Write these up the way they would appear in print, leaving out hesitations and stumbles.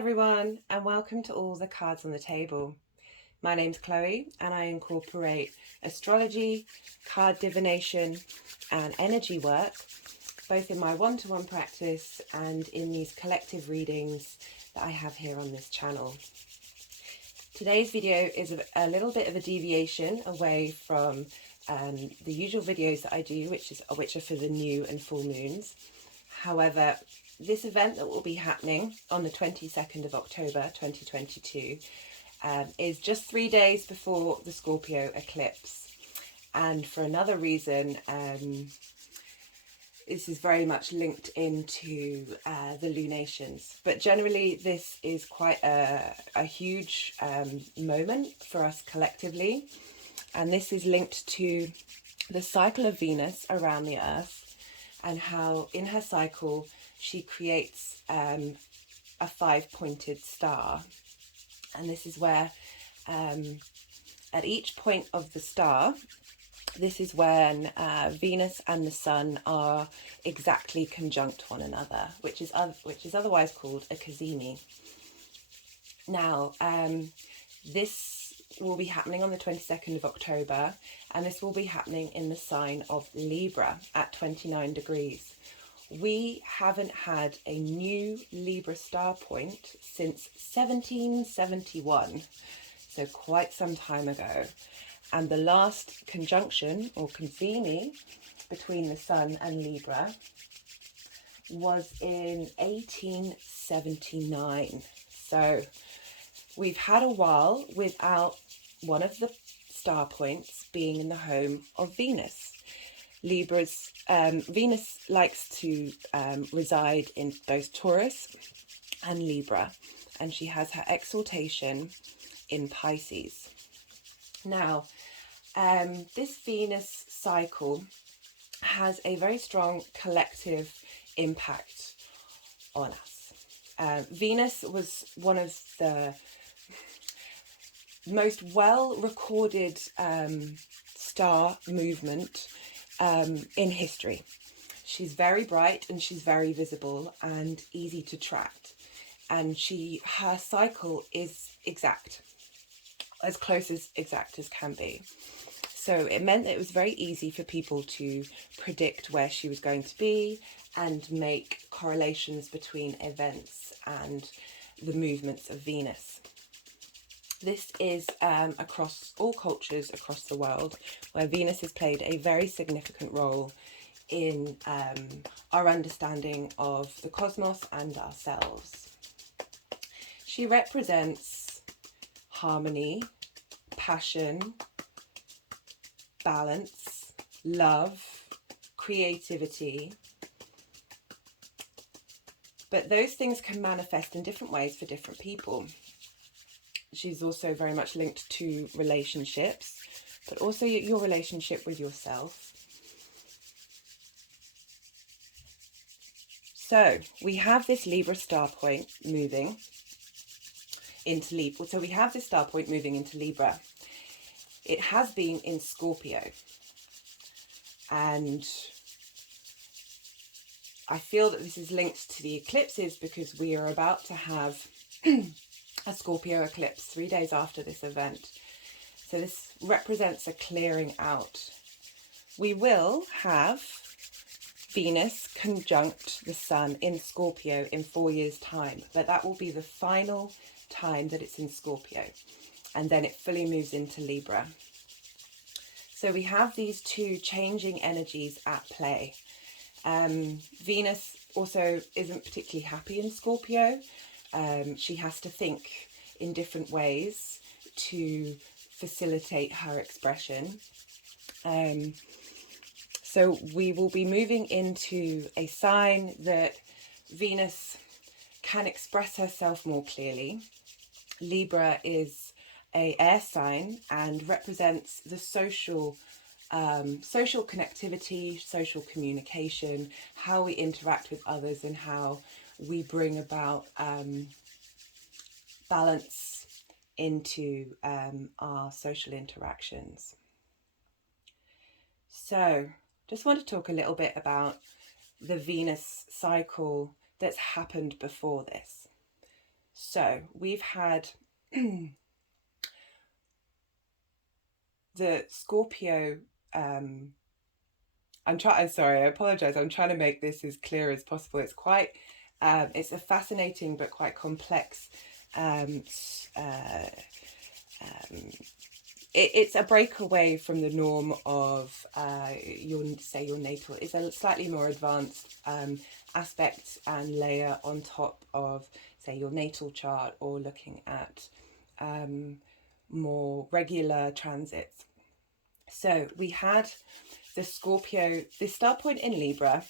everyone, and welcome to All the Cards on the Table. My name's Chloe, and I incorporate astrology, card divination, and energy work, both in my one-to-one practice and in these collective readings that I have here on this channel. Today's video is a little bit of a deviation away from the usual videos that I do, which are for the new and full moons. However, this event that will be happening on the 22nd of October 2022 is just 3 days before the Scorpio eclipse. And for another reason, this is very much linked into the lunations. But generally, this is quite a huge moment for us collectively. And this is linked to the cycle of Venus around the Earth and how in her cycle she creates a 5-pointed star. And this is where at each point of the star, this is when Venus and the Sun are exactly conjunct one another, which is otherwise called a cazimi. Now, this will be happening on the 22nd of October, and this will be happening in the sign of Libra at 29 degrees. We haven't had a new Libra Star Point since 1771, so quite some time ago. And the last conjunction, or cazimi, between the Sun and Libra was in 1879. So we've had a while without one of the star points being in the home of Venus. Venus likes to reside in both Taurus and Libra, and she has her exaltation in Pisces. Now, this Venus cycle has a very strong collective impact on us. Venus was one of the most well-recorded star movement in history. She's very bright and she's very visible and easy to track. And her cycle is exact, as close as exact as can be. So it meant that it was very easy for people to predict where she was going to be and make correlations between events and the movements of Venus. This is across all cultures across the world, where Venus has played a very significant role in our understanding of the cosmos and ourselves. She represents harmony, passion, balance, love, creativity. But those things can manifest in different ways for different people. She's also very much linked to relationships, but also your relationship with yourself. So we have this Libra star point moving into Libra. So we have this star point moving into Libra. It has been in Scorpio. And I feel that this is linked to the eclipses because we are about to have a Scorpio eclipse 3 days after this event. So this represents a clearing out. We will have Venus conjunct the Sun in Scorpio in 4 years' time, but that will be the final time that it's in Scorpio, and then it fully moves into Libra. So we have these two changing energies at play. Venus also isn't particularly happy in Scorpio. She has to think in different ways to facilitate her expression. So we will be moving into a sign that Venus can express herself more clearly. Libra is an air sign and represents the social connectivity, social communication, how we interact with others and how we bring about balance into our social interactions. So just want to talk a little bit about the Venus cycle that's happened before this. So we've had the Scorpio. I'm sorry, I apologize. I'm trying to make this as clear as possible. It's quite, it's a fascinating but quite complex. It's a breakaway from the norm of your natal. It's a slightly more advanced aspect and layer on top of, say, your natal chart, or looking at more regular transits. So we had the Scorpio, the star point in Libra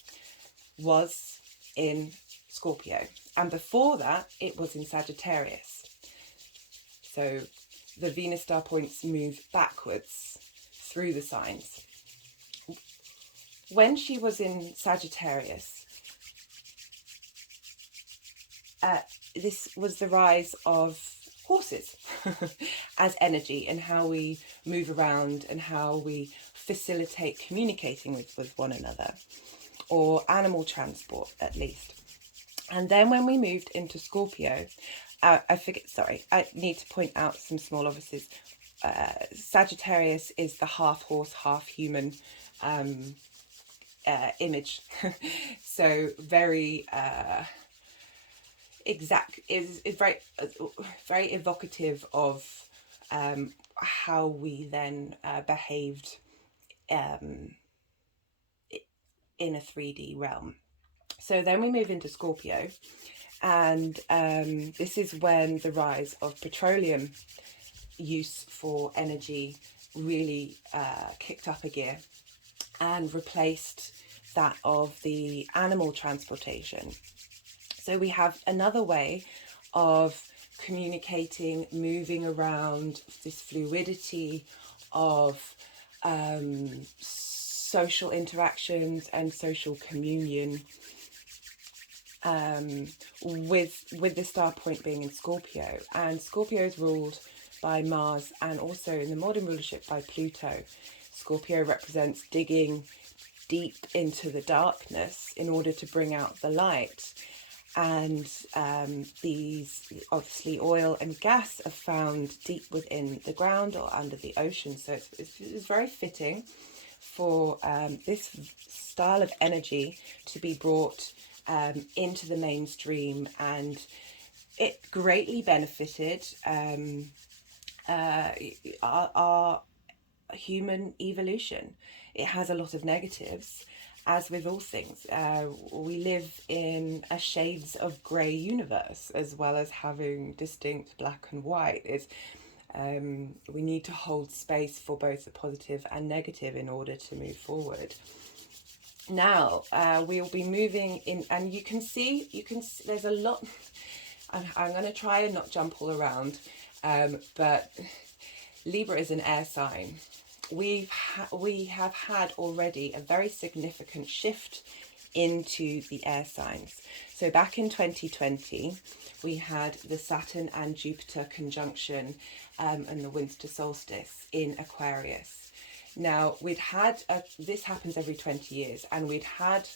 was in Scorpio, and before that it was in Sagittarius. So the Venus star points move backwards through the signs. When she was in Sagittarius, this was the rise of horses as energy, and how we move around and how we facilitate communicating with one another, or animal transport at least. And then when we moved into Scorpio, I need to point out some small obviouses. Sagittarius is the half horse, half human image. So very exact, is very evocative of how we then behaved in a 3D realm. So then we move into Scorpio, and this is when the rise of petroleum use for energy really kicked up a gear and replaced that of the animal transportation. So we have another way of communicating, moving around, this fluidity of social interactions and social communion, with the star point being in Scorpio. And Scorpio is ruled by Mars, and also in the modern rulership by Pluto. Scorpio represents digging deep into the darkness in order to bring out the light. And these, obviously, oil and gas are found deep within the ground or under the ocean. So it's very fitting for this style of energy to be brought into the mainstream, and it greatly benefited our human evolution. It has a lot of negatives, as with all things. We live in a shades of grey universe, as well as having distinct black and white. We need to hold space for both the positive and negative in order to move forward. Now we'll be moving in, and you can see there's a lot. I'm going to try and not jump all around, but Libra is an air sign. We have had already a very significant shift into the air signs. So back in 2020, we had the Saturn and Jupiter conjunction and the winter solstice in Aquarius. Now, we'd had, this happens every 20 years, and we'd had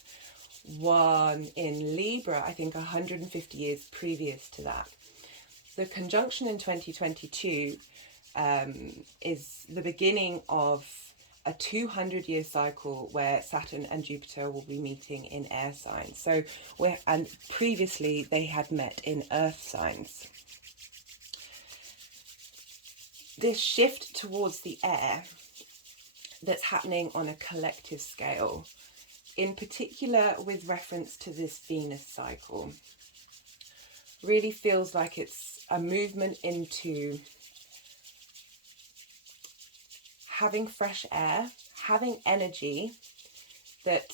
one in Libra, I think 150 years previous to that. The conjunction in 2022 is the beginning of a 200-year cycle where Saturn and Jupiter will be meeting in air signs. So and previously they had met in earth signs. This shift towards the air that's happening on a collective scale, in particular with reference to this Venus cycle, really feels like it's a movement into having fresh air, having energy that,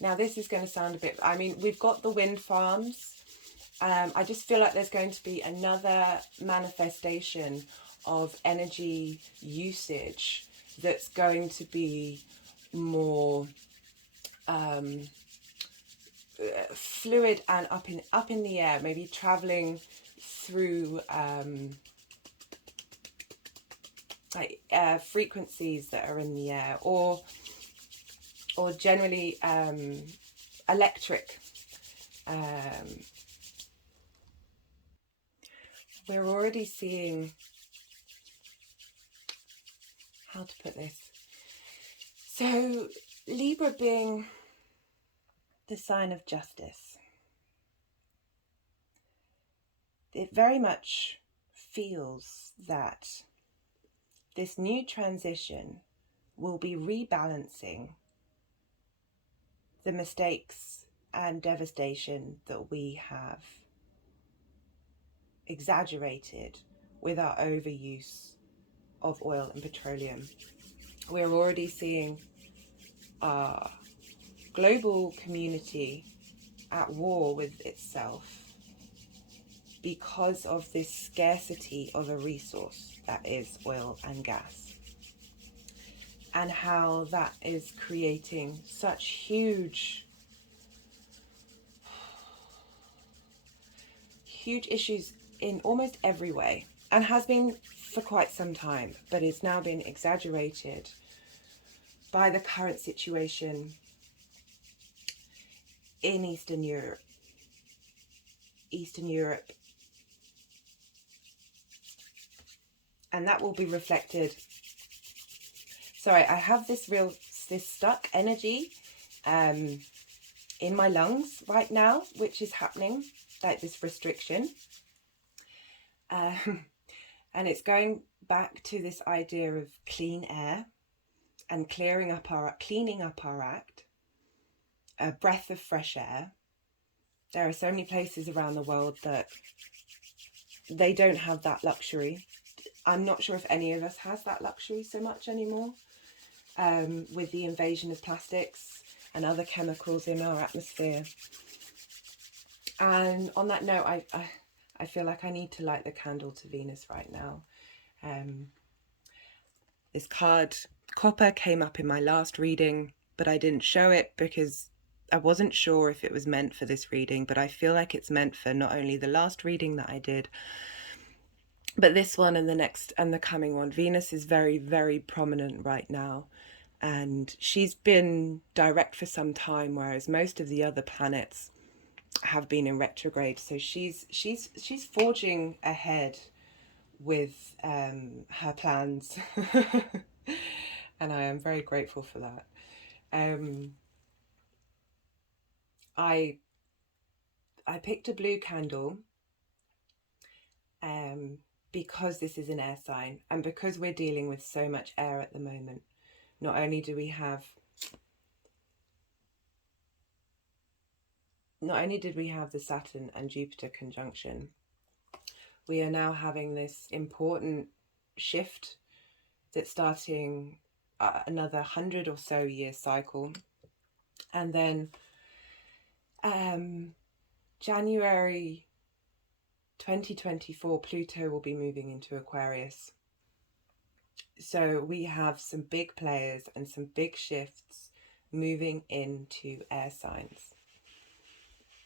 now this is going to sound a bit, I mean, we've got the wind farms. I just feel like there's going to be another manifestation of energy usage that's going to be more fluid and up in the air, maybe traveling through frequencies that are in the air, or generally electric we're already seeing, how to put this? So Libra being the sign of justice, it very much feels that this new transition will be rebalancing the mistakes and devastation that we have exaggerated with our overuse of oil and petroleum. We're already seeing our global community at war with itself because of this scarcity of a resource that is oil and gas, and how that is creating such huge issues in almost every way, and has been for quite some time, but it's now been exaggerated by the current situation in Eastern Europe. And that will be reflected. Sorry, I have this stuck energy in my lungs right now, which is happening, like this restriction. And it's going back to this idea of clean air and cleaning up our act, a breath of fresh air. There are so many places around the world that they don't have that luxury. I'm not sure if any of us has that luxury so much anymore, with the invasion of plastics and other chemicals in our atmosphere. And on that note, I feel like I need to light the candle to Venus right now. This card, Copper, came up in my last reading, but I didn't show it because I wasn't sure if it was meant for this reading, but I feel like it's meant for not only the last reading that I did, but this one and the next and the coming one. Venus is very, very prominent right now, and she's been direct for some time, whereas most of the other planets have been in retrograde. So she's forging ahead with her plans, and I am very grateful for that. I picked a blue candle because this is an air sign, and because we're dealing with so much air at the moment. Not only did we have the Saturn and Jupiter conjunction, we are now having this important shift that's starting another 100 or so year cycle. And then January 2024, Pluto will be moving into Aquarius. So we have some big players and some big shifts moving into air signs.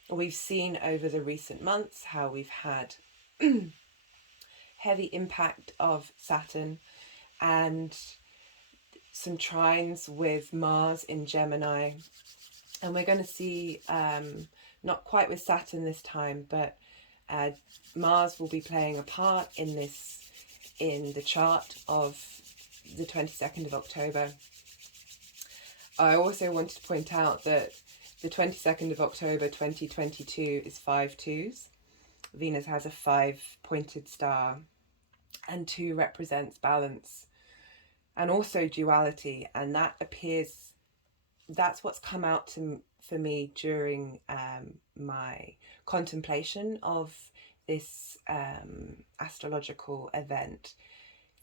We've seen over the recent months how we've had heavy impact of Saturn and some trines with Mars in Gemini. And we're going to see, not quite with Saturn this time, but Mars will be playing a part in the chart of the 22nd of October. I also wanted to point out that the 22nd of October 2022 is 5 2s. Venus has a 5-pointed star, and 2 represents balance and also duality, and that's what's come out for me during my contemplation of this astrological event,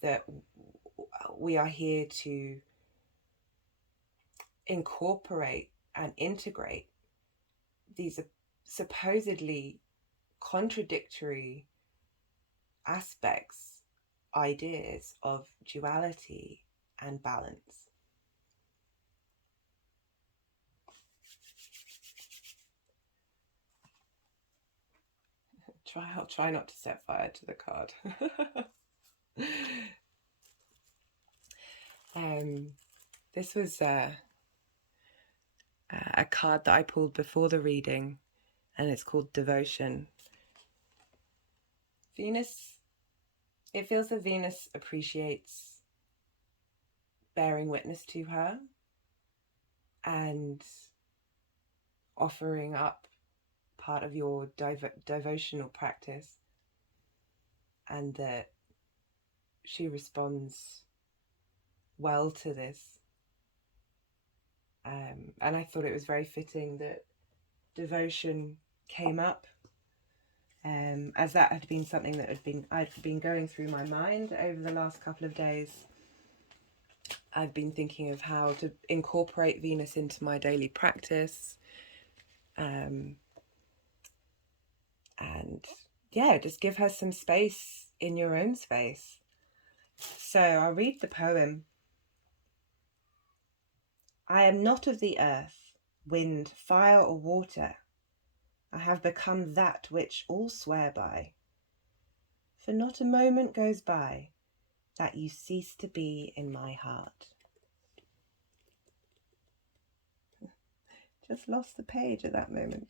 that we are here to incorporate and integrate these supposedly contradictory aspects, ideas of duality and balance. I'll try not to set fire to the card. This was a card that I pulled before the reading, and it's called Devotion. Venus, it feels that Venus appreciates bearing witness to her and offering up part of your devotional practice, and that she responds well to this. And I thought it was very fitting that devotion came up, as that had been something that I'd been going through my mind over the last couple of days. I've been thinking of how to incorporate Venus into my daily practice, and yeah, just give her some space in your own space. So I'll read the poem. I am not of the earth, wind, fire, or water. I have become that which all swear by. For not a moment goes by that you cease to be in my heart. Just lost the page at that moment.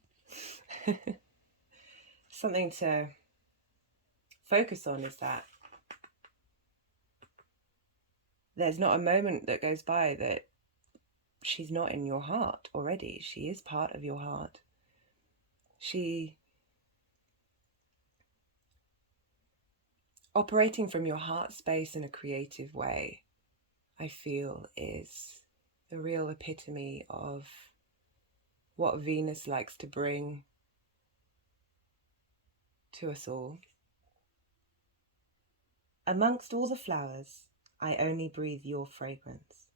Something to focus on is that there's not a moment that goes by that she's not in your heart already. She is part of your heart. She, operating from your heart space in a creative way, I feel is the real epitome of what Venus likes to bring to us all. Amongst all the flowers, I only breathe your fragrance.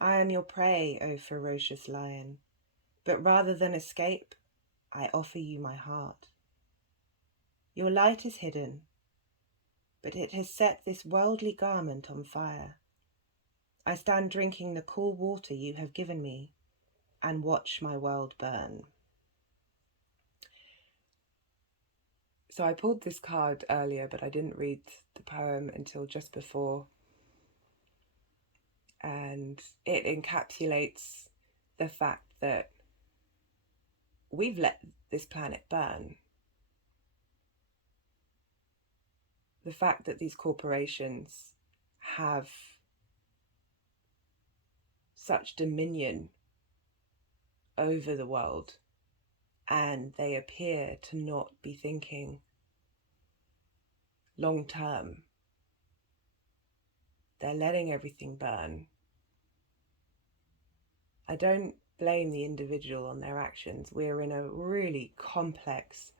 I am your prey, O ferocious lion, but rather than escape, I offer you my heart. Your light is hidden, but it has set this worldly garment on fire. I stand drinking the cool water you have given me and watch my world burn. So I pulled this card earlier, but I didn't read the poem until just before. And it encapsulates the fact that we've let this planet burn. The fact that these corporations have such dominion over the world, and they appear to not be thinking long term. They're letting everything burn. I don't blame the individual on their actions. We're in a really complex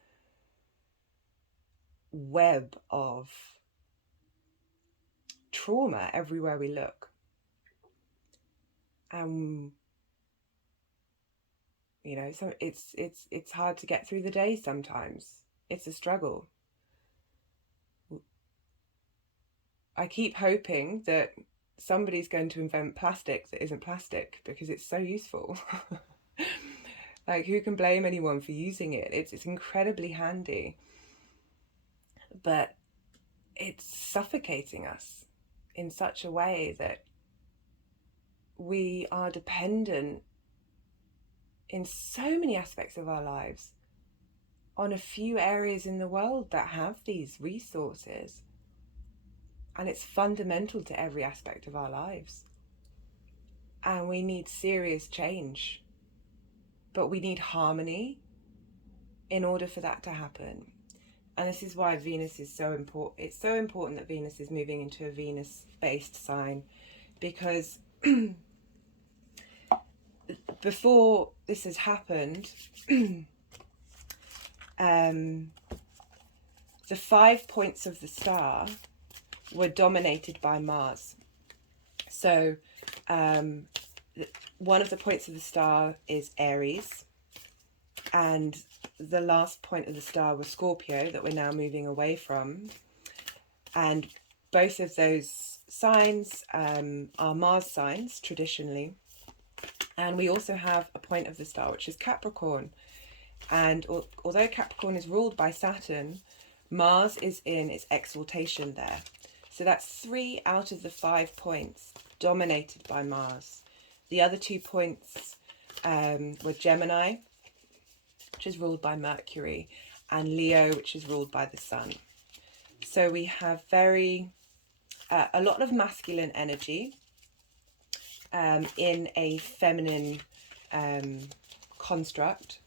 web of trauma everywhere we look. You know, so it's hard to get through the day sometimes. It's a struggle. I keep hoping that somebody's going to invent plastic that isn't plastic because it's so useful. Like, who can blame anyone for using it? It's incredibly handy. But it's suffocating us in such a way that we are dependent in so many aspects of our lives on a few areas in the world that have these resources. And it's fundamental to every aspect of our lives. And we need serious change. But we need harmony in order for that to happen. And this is why Venus is so important. It's so important that Venus is moving into a Venus-based sign, because before this has happened, the 5 points of the star were dominated by Mars. So one of the points of the star is Aries, and the last point of the star was Scorpio, that we're now moving away from. And both of those signs are Mars signs traditionally. And we also have a point of the star, which is Capricorn. And although Capricorn is ruled by Saturn, Mars is in its exaltation there. So that's 3 out of the 5 points dominated by Mars. The other 2 points were Gemini, which is ruled by Mercury, and Leo, which is ruled by the Sun. So we have a lot of masculine energy in a feminine construct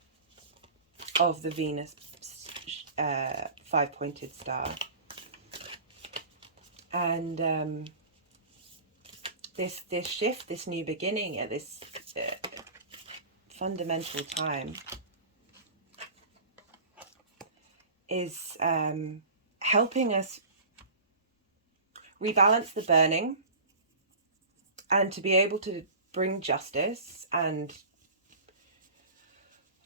of the Venus five-pointed star. And this shift, this new beginning at this fundamental time is helping us rebalance the burning and to be able to bring justice and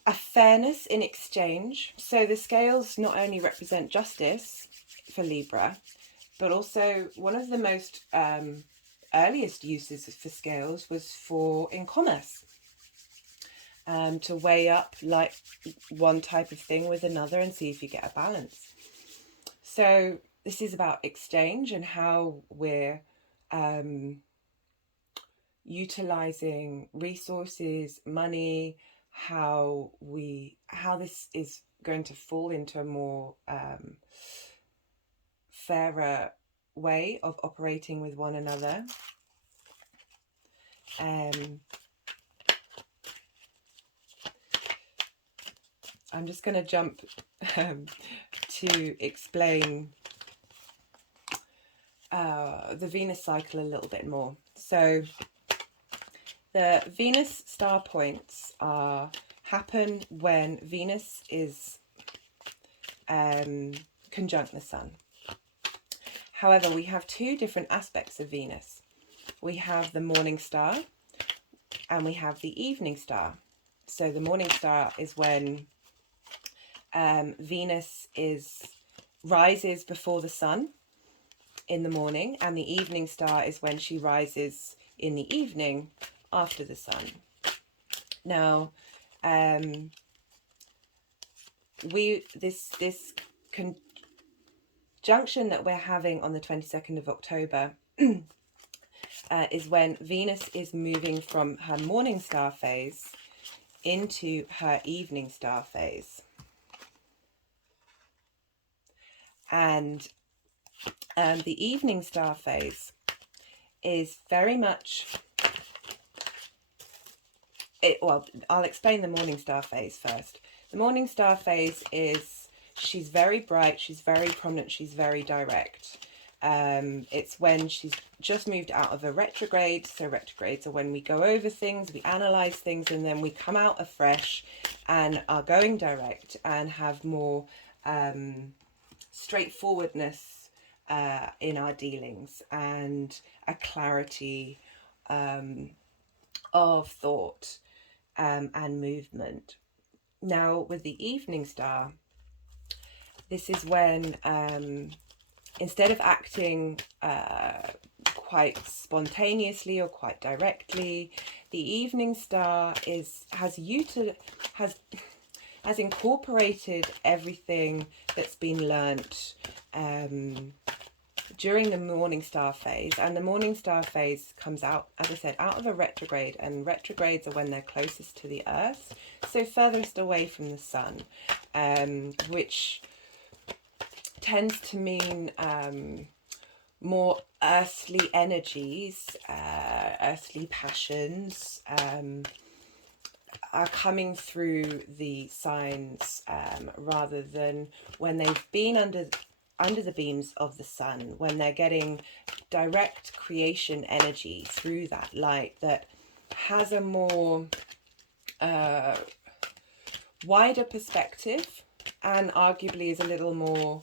a fairness in exchange. So the scales not only represent justice for Libra, but also one of the most earliest uses for scales was in commerce, to weigh up like one type of thing with another and see if you get a balance. So this is about exchange and how we're utilizing resources, money, how this is going to fall into a more fairer way of operating with one another. I'm just going to jump to explain the Venus cycle a little bit more. So the Venus star points happen when Venus is conjunct the Sun. However, we have two different aspects of Venus. We have the morning star and we have the evening star. So the morning star is when Venus rises before the Sun in the morning, and the evening star is when she rises in the evening after the Sun. Now, this conjunction that we're having on the 22nd of October is when Venus is moving from her morning star phase into her evening star phase. And the evening star phase is very much... well, I'll explain the morning star phase first. The morning star phase is, she's very bright, she's very prominent, she's very direct. It's when she's just moved out of a retrograde. So retrogrades are when we go over things, we analyze things, and then we come out afresh and are going direct and have more straightforwardness in our dealings and a clarity of thought and movement. Now, with the evening star, this is when instead of acting quite spontaneously or quite directly, the evening star has incorporated everything that's been learnt during the morning star phase. And the morning star phase comes out, as I said, out of a retrograde, and retrogrades are when they're closest to the Earth, so furthest away from the Sun, which tends to mean more earthly energies, earthly passions are coming through the signs, rather than when they've been under the beams of the Sun, when they're getting direct creation energy through that light that has a more wider perspective, and arguably is a little more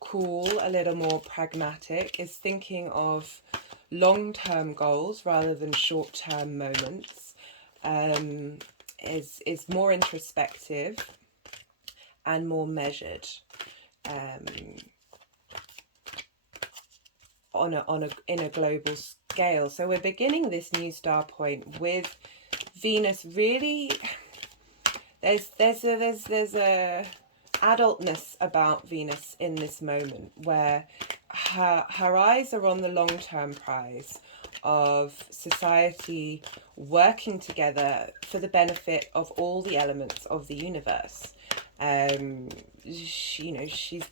cool, a little more pragmatic, is thinking of long-term goals rather than short-term moments, is more introspective and more measured in a global scale. So we're beginning this new star point with Venus. Really, there's a adultness about Venus in this moment, where her eyes are on the long-term prize of society working together for the benefit of all the elements of the universe. She's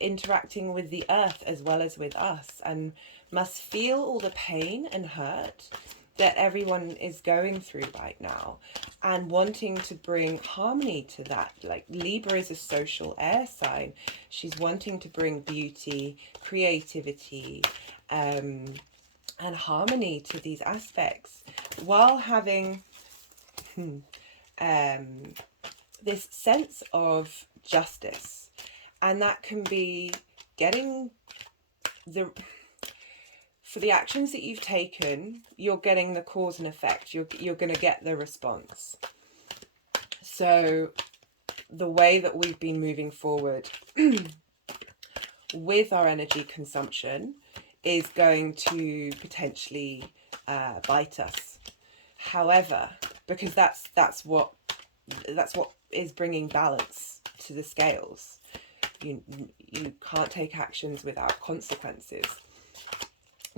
interacting with the earth as well as with us, and must feel all the pain and hurt that everyone is going through right now, and wanting to bring harmony to that. Like, Libra is a social air sign. She's wanting to bring beauty, creativity, and harmony to these aspects, while having this sense of justice. And that can be getting for the actions that you've taken, you're getting the cause and effect. You're going to get the response. So the way that we've been moving forward with our energy consumption is going to potentially bite us. However, because that's what is bringing balance to the scales. You can't take actions without consequences.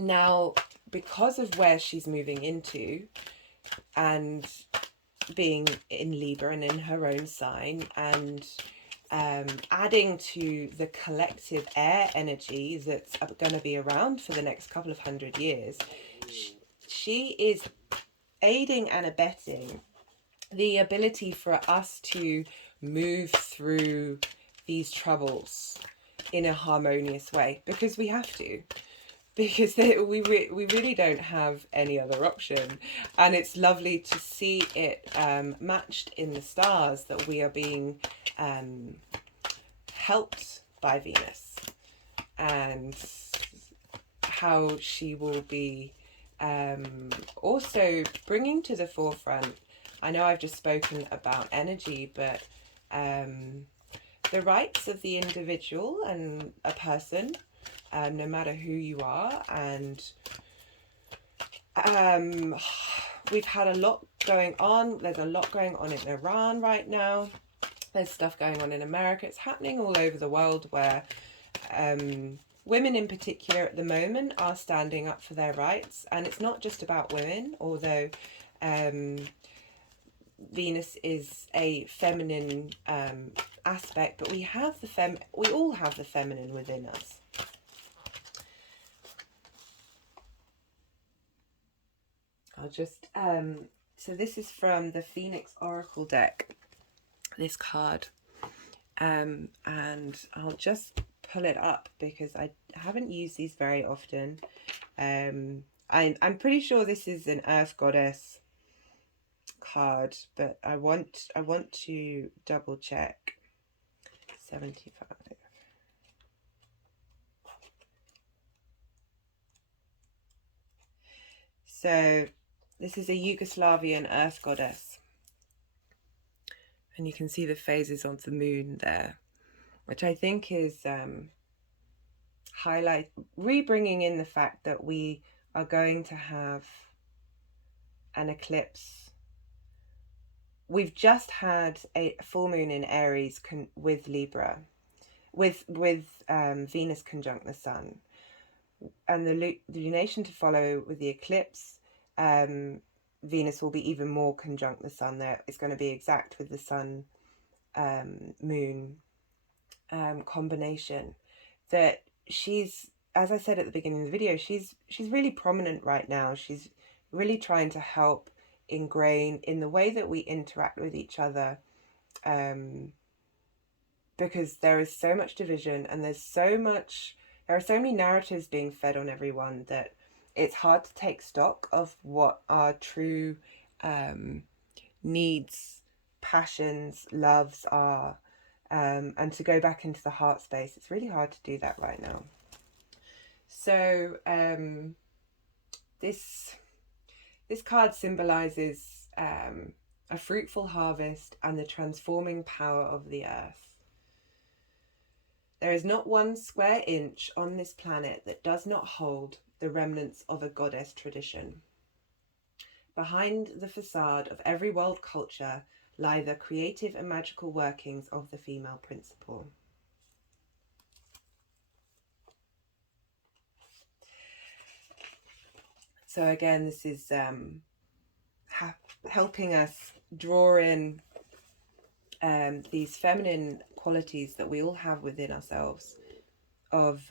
Now, because of where she's moving into, and being in Libra and in her own sign, and adding to the collective air energy that's going to be around for the next couple of 100 years, she is aiding and abetting the ability for us to move through these troubles in a harmonious way, because we have to. Because we really don't have any other option. And it's lovely to see it matched in the stars, that we are being helped by Venus, and how she will be also bringing to the forefront. I know I've just spoken about energy, but the rights of the individual and a person, no matter who you are. And we've had a lot going on. There's a lot going on in Iran right now. There's stuff going on in America. It's happening all over the world, where women in particular at the moment are standing up for their rights. And it's not just about women, although Venus is a feminine aspect, but we all have the feminine within us. I'll just so this is from the Phoenix Oracle deck, this card, and I'll just pull it up because I haven't used these very often. I'm pretty sure this is an Earth Goddess card, but I want to double check. 75. So this is a Yugoslavian Earth Goddess, and you can see the phases of the moon there, which I think is bringing in the fact that we are going to have an eclipse. We've just had a full moon in Aries with Libra, with Venus conjunct the Sun, and the lunation to follow with the eclipse. Venus will be even more conjunct the Sun there. It's going to be exact with the Sun moon combination. That she's, as I said at the beginning of the video, she's really prominent right now. She's really trying to help ingrain in the way that we interact with each other, because there is so much division, and there are so many narratives being fed on everyone, that it's hard to take stock of what our true needs, passions, loves are, and to go back into the heart space. It's really hard to do that right now. So this card symbolizes a fruitful harvest and the transforming power of the earth. There is not one square inch on this planet that does not hold the remnants of a goddess tradition. Behind the facade of every world culture lie the creative and magical workings of the female principle. So again, this is helping us draw in these feminine qualities that we all have within ourselves, of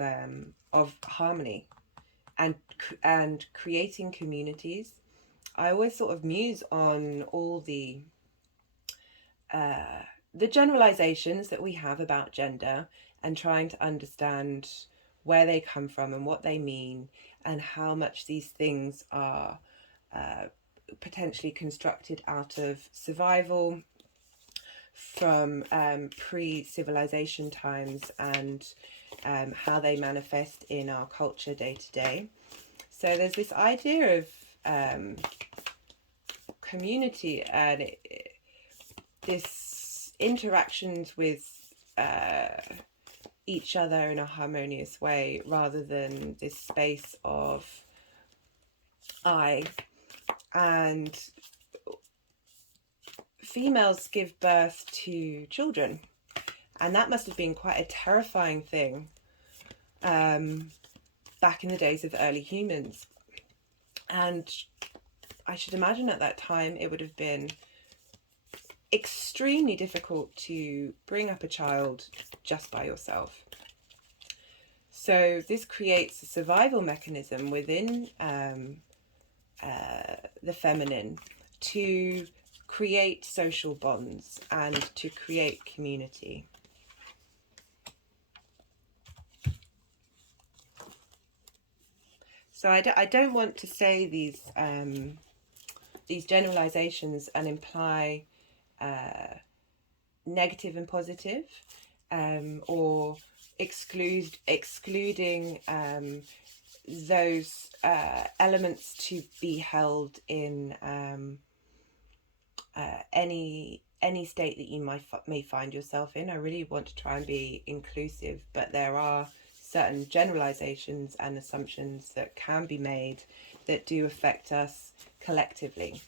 harmony and creating communities. I always sort of muse on all the generalizations that we have about gender and trying to understand where they come from and what they mean and how much these things are potentially constructed out of survival from pre-civilization times and how they manifest in our culture day to day. So there's this idea of community and this interactions with each other in a harmonious way, rather than this space of I. And females give birth to children, and that must have been quite a terrifying thing back in the days of early humans. And I should imagine at that time it would have been extremely difficult to bring up a child just by yourself. So this creates a survival mechanism within the feminine to create social bonds and to create community. So I don't want to say these generalizations and imply negative and positive, or excluding those elements to be held in any state that you may find yourself in. I really want to try and be inclusive, but there are certain generalizations and assumptions that can be made that do affect us collectively.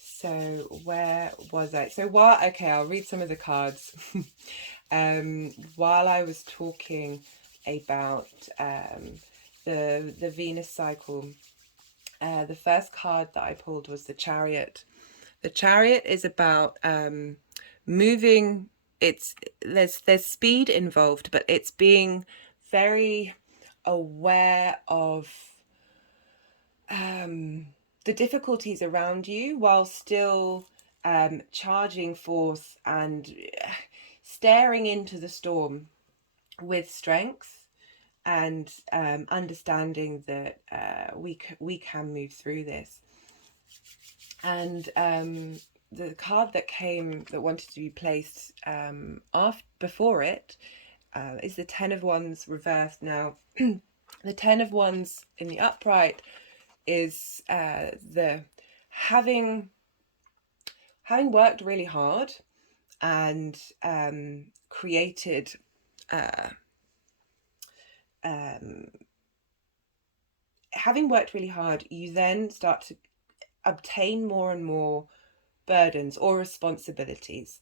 So where was I? So I'll read some of the cards. While I was talking about the Venus cycle, the first card that I pulled was the Chariot. The Chariot is about moving. There's speed involved, but it's being very aware of the difficulties around you while still charging forth and staring into the storm with strength and understanding that we can move through this. And the card that wanted to be placed before it is the Ten of Wands reversed. Now, the Ten of Wands in the upright is the having worked really hard and created having worked really hard, you then start to obtain more and more burdens or responsibilities.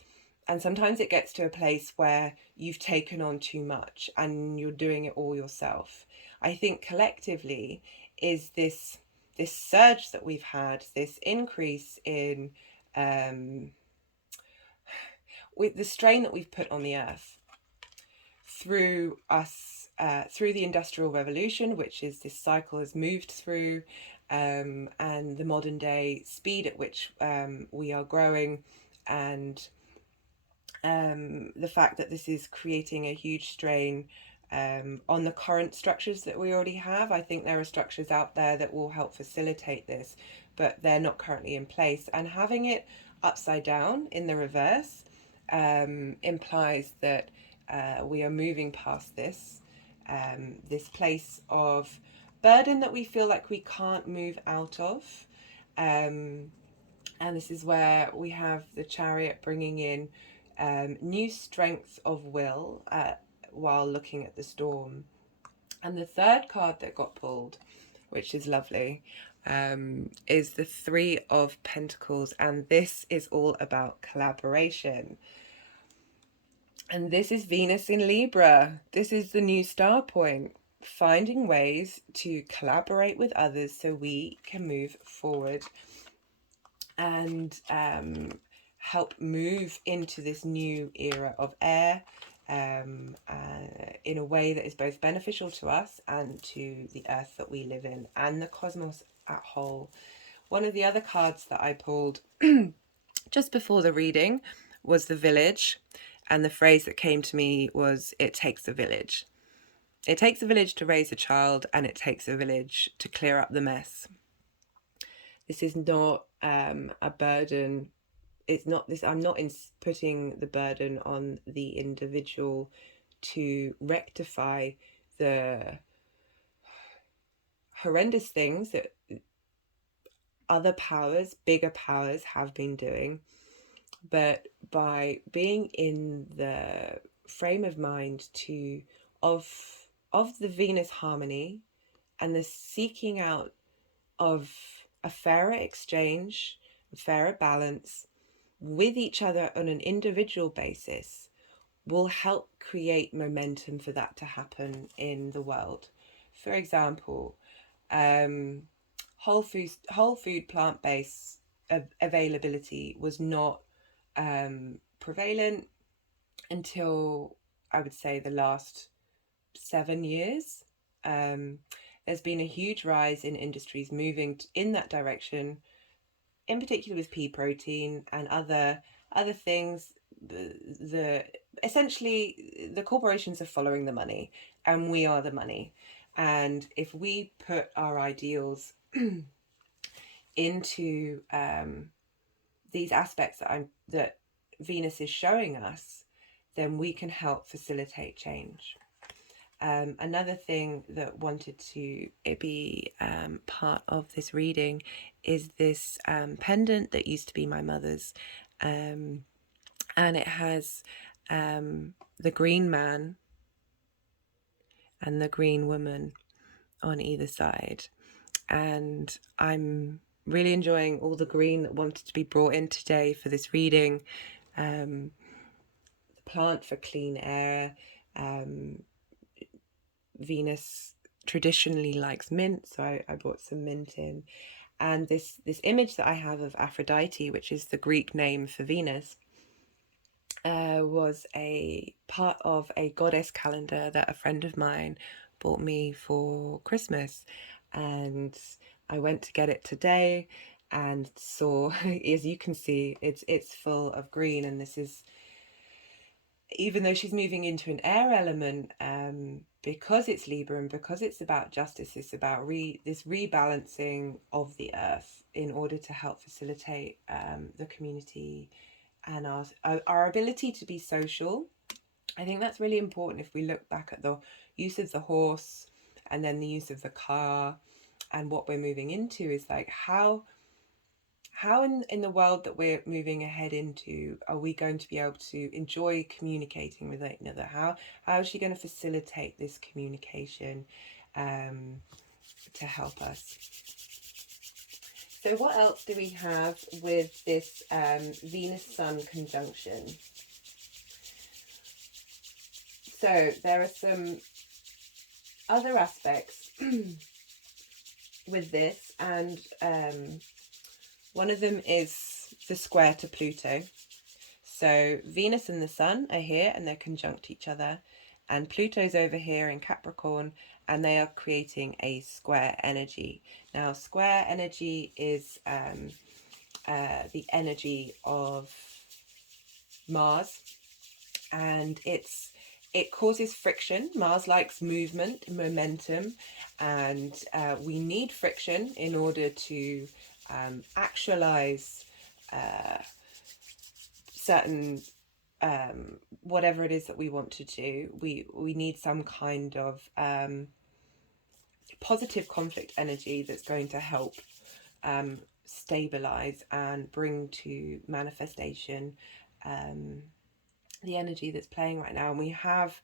And sometimes it gets to a place where you've taken on too much and you're doing it all yourself. I think collectively is this surge that we've had, this increase in with the strain that we've put on the earth through the Industrial Revolution, which is this cycle has moved through, and the modern day speed at which we are growing, and the fact that this is creating a huge strain on the current structures that we already have. I think there are structures out there that will help facilitate this, but they're not currently in place. And having it upside down in the reverse implies that we are moving past this place of burden that we feel like we can't move out of. And this is where we have the Chariot bringing in new strength of will while looking at the storm. And the third card that got pulled, which is lovely, is the Three of Pentacles. And this is all about collaboration. And this is Venus in Libra. This is the new star point, finding ways to collaborate with others so we can move forward. And help move into this new era of air in a way that is both beneficial to us and to the earth that we live in and the cosmos at whole. One of the other cards that I pulled just before the reading was the village, and the phrase that came to me was, it takes a village. It takes a village to raise a child, and it takes a village to clear up the mess. This is not a burden. It's not this. I'm not putting the burden on the individual to rectify the horrendous things that other powers, bigger powers, have been doing. But by being in the frame of mind of the Venus harmony and the seeking out of a fairer exchange, a fairer balance with each other on an individual basis, will help create momentum for that to happen in the world. For example, whole food plant-based availability was not prevalent until, I would say, the last 7 years. There's been a huge rise in industries moving in that direction, in particular with pea protein and other things. Essentially the corporations are following the money, and we are the money. And if we put our ideals into these aspects that Venus is showing us, then we can help facilitate change. Another thing that wanted to be part of this reading is this pendant that used to be my mother's, and it has the green man and the green woman on either side, and I'm really enjoying all the green that wanted to be brought in today for this reading. The plant for clean air. Venus traditionally likes mint, so I brought some mint in. And this image that I have of Aphrodite, which is the Greek name for Venus, was a part of a goddess calendar that a friend of mine bought me for Christmas. And I went to get it today and saw, as you can see, it's full of green. And this is, even though she's moving into an air element, because it's Libra and because it's about justice, it's about this rebalancing of the earth in order to help facilitate the community and our ability to be social. I think that's really important. If we look back at the use of the horse and then the use of the car, and what we're moving into is like how in the world that we're moving ahead into are we going to be able to enjoy communicating with one another? How is she going to facilitate this communication to help us? So what else do we have with this Venus-Sun conjunction? So there are some other aspects with this, and one of them is the square to Pluto. So Venus and the Sun are here and they're conjunct each other, and Pluto's over here in Capricorn, and they are creating a square energy. Now, square energy is the energy of Mars, and it causes friction. Mars likes movement, momentum, and we need friction in order to actualize certain whatever it is that we want to do. We need some kind of positive conflict energy that's going to help stabilize and bring to manifestation the energy that's playing right now. And we have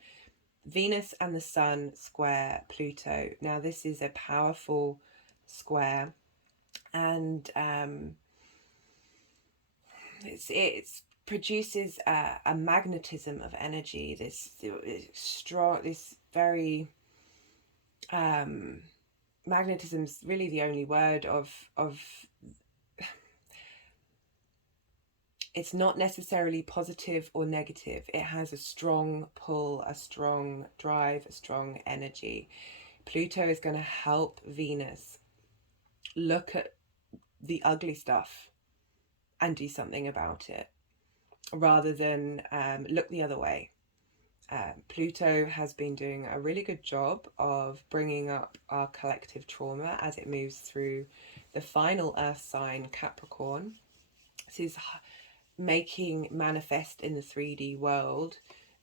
Venus and the Sun square Pluto. Now this is a powerful square, and it's produces a magnetism of energy. This strong, this very magnetism's really the only word of it's not necessarily positive or negative. It has a strong pull, a strong drive, a strong energy. Pluto is going to help Venus look at the ugly stuff and do something about it, rather than look the other way. Pluto has been doing a really good job of bringing up our collective trauma as it moves through the final Earth sign, Capricorn. This is making manifest in the 3D world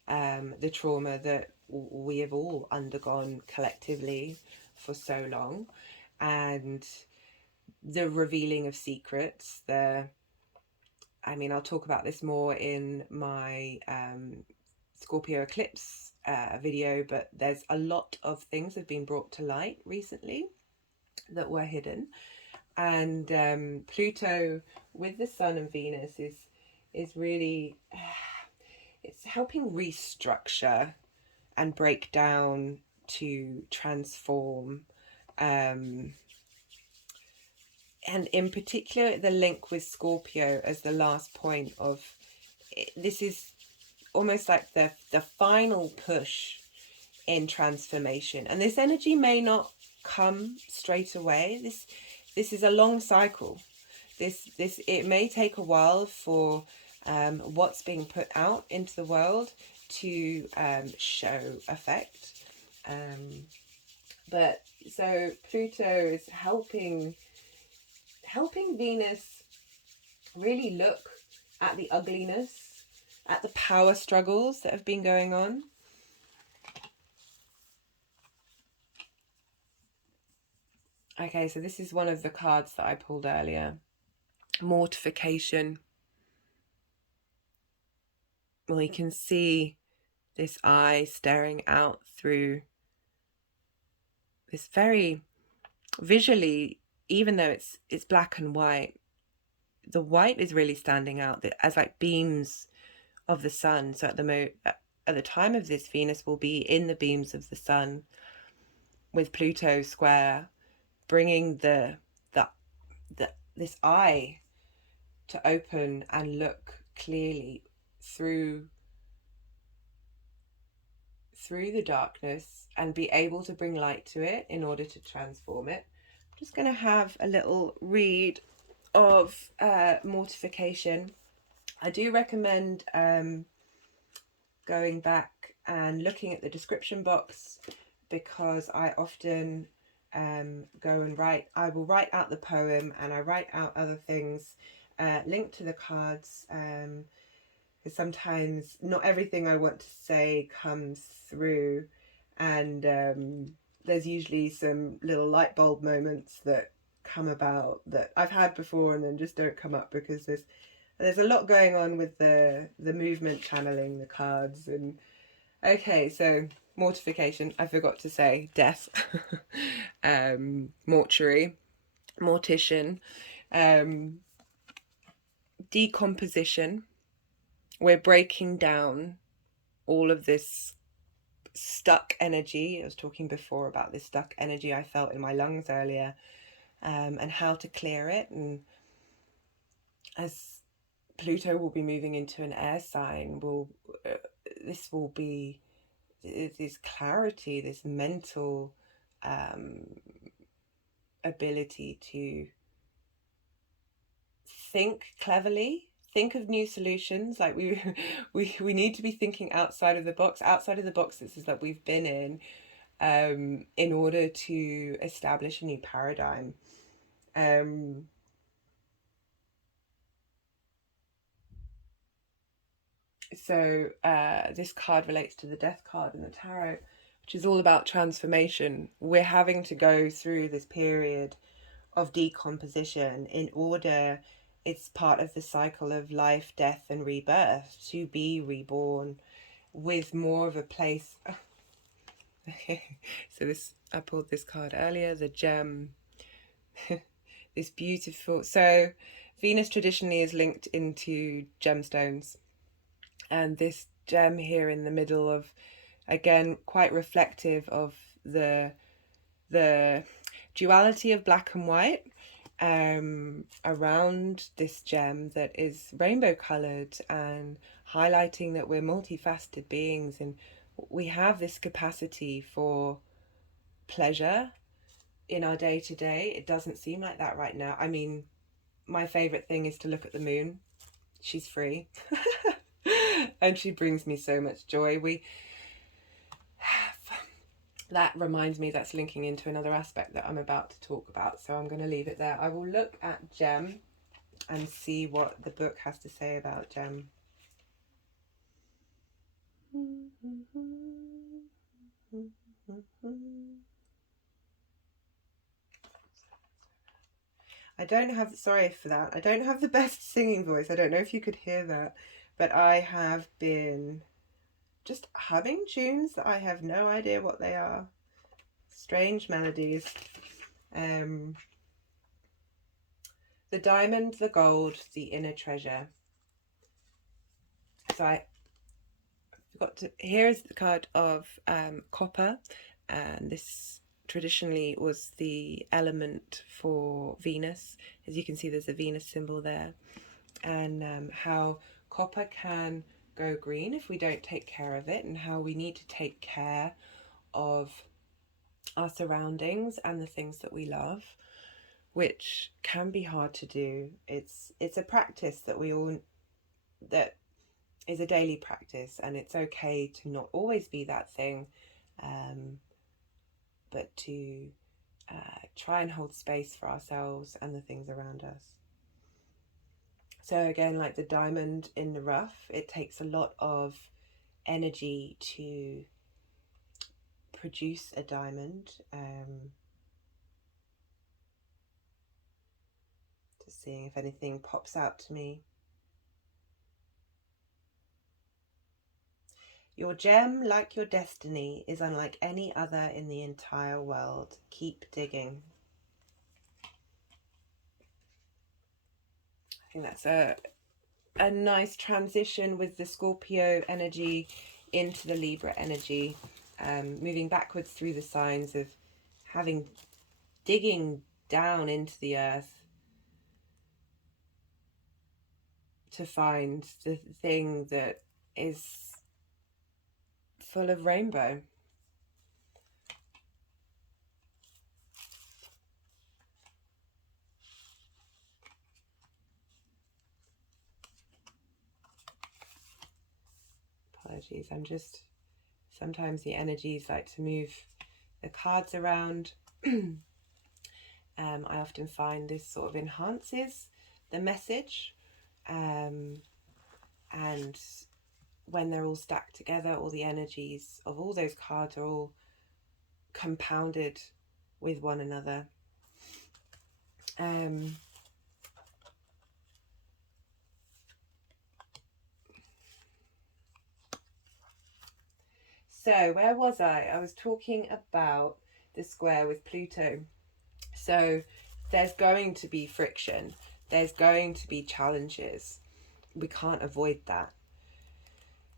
the trauma that we have all undergone collectively for so long, and the revealing of secrets. I'll talk about this more in my Scorpio eclipse video, but there's a lot of things that have been brought to light recently that were hidden. And Pluto with the Sun and Venus is really it's helping restructure and break down to transform, and in particular the link with Scorpio as the last point of this is almost like the final push in transformation. And this energy may not come straight away. This is a long cycle. It may take a while for what's being put out into the world to show effect. But so Pluto is helping Venus really look at the ugliness, at the power struggles that have been going on. Okay, so this is one of the cards that I pulled earlier. Mortification. Well, you can see this eye staring out through this very visually, even though it's black and white, the white is really standing out as like beams of the sun. So at the time of this, Venus will be in the beams of the sun with Pluto square, bringing this eye to open and look clearly through the darkness and be able to bring light to it in order to transform it. I'm just going to have a little read of mortification. I do recommend going back and looking at the description box, because I often go and I will write out the poem and I write out other things linked to the cards, because sometimes not everything I want to say comes through, and there's usually some little light bulb moments that come about that I've had before and then just don't come up, because there's a lot going on with the movement channeling the cards. And okay, so mortification, I forgot to say death. Mortuary, mortician, decomposition. We're breaking down all of this stuck energy. I was talking before about this stuck energy I felt in my lungs earlier, and how to clear it. And as Pluto will be moving into an air sign, this will be this clarity, this mental ability to think cleverly, think of new solutions. Like we need to be thinking outside of the boxes that we've been in order to establish a new paradigm. So this card relates to the Death card in the tarot, which is all about transformation. We're having to go through this period of decomposition in order, it's part of the cycle of life, death and rebirth, to be reborn with more of a place. Okay, so I pulled this card earlier, the gem. This beautiful, so Venus traditionally is linked into gemstones, and this gem here in the middle of, again, quite reflective of the duality of black and white, around this gem that is rainbow coloured and highlighting that we're multifaceted beings, and we have this capacity for pleasure in our day to day. It doesn't seem like that right now. I mean, my favourite thing is to look at the moon. She's free. And she brings me so much joy. That reminds me, that's linking into another aspect that I'm about to talk about, so I'm going to leave it there. I will look at Gem and see what the book has to say about Gem. I don't have, sorry for that, I don't have the best singing voice. I don't know if you could hear that, but I have been just humming tunes that I have no idea what they are. Strange melodies. The diamond, the gold, the inner treasure. So I forgot to, here's the card of copper, and this traditionally was the element for Venus. As you can see, there's a Venus symbol there, and how copper can go green if we don't take care of it, and how we need to take care of our surroundings and the things that we love, which can be hard to do. It's a practice that that is a daily practice, and it's okay to not always be that thing, but to try and hold space for ourselves and the things around us. So again, like the diamond in the rough, it takes a lot of energy to produce a diamond. Just seeing if anything pops out to me. Your gem, like your destiny, is unlike any other in the entire world. Keep digging. I think that's a nice transition with the Scorpio energy into the Libra energy, moving backwards through the signs of digging down into the earth to find the thing that is full of rainbow. Apologies, sometimes the energies like to move the cards around. I often find this sort of enhances the message, and when they're all stacked together, all the energies of all those cards are all compounded with one another. So where was I? I was talking about the square with Pluto. So there's going to be friction. There's going to be challenges. We can't avoid that.